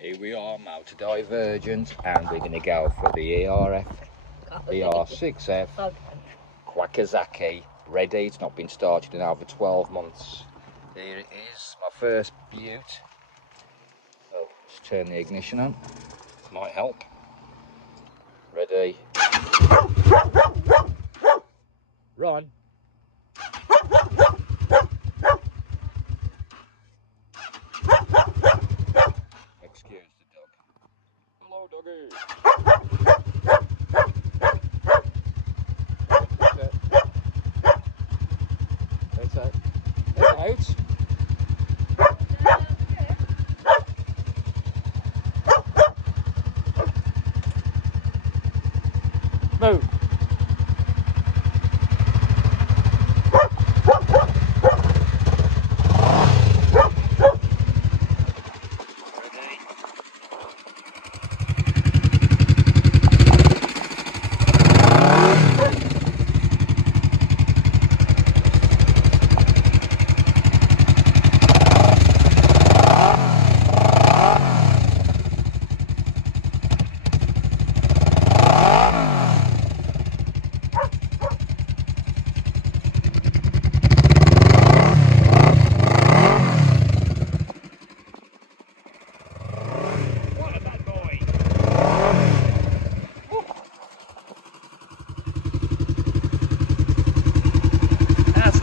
Here we are, motor divergent, and we're going to go for the ER650 Kawasaki ready. It's not been started in over 12 months. Here it is, my first beaut. So just turn the ignition on, might help. Ready. Run. Excuse the dog. Hello, doggy. That's it. That's out. Move.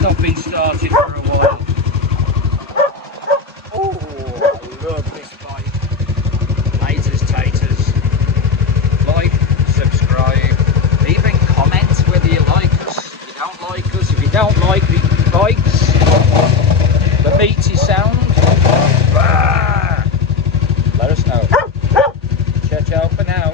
Not been started for a while. Oh, I love this bike. Laters, taters. Like, subscribe, even comment whether you like us, if you don't like us, if you don't like the bikes, the meaty sound. Let us know. Ciao, ciao for now.